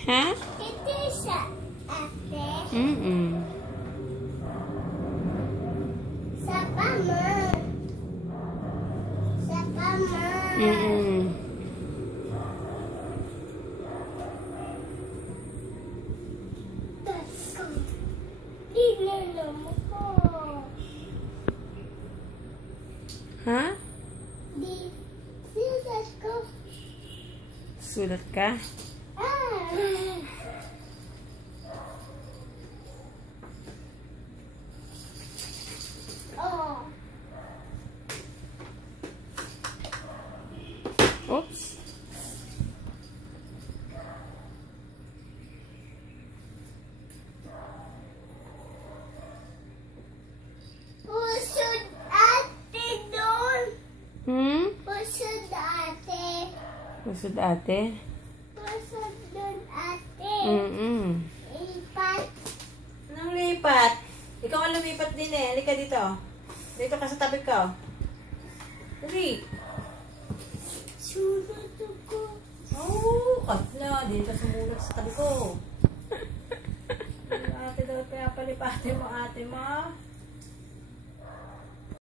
Ha? Ito siya, ate. Sa paman. Sa paman. Tasko. Dinala mo ko. Ha? Sulat ko. Sulat ka? Oh. Oops. Pusod ate doon. Pusod ate. Pusod ate? Pusod doon ate. Lipat. Anong lipat? Ikaw ang lumipat din eh. Halika dito. Dito ka sa tabi ko. Dali. Sulat ako. Oh, kat na. Dito ka sumulat sa tabi ko. Ate daw, kaya palipatin mo ate mo.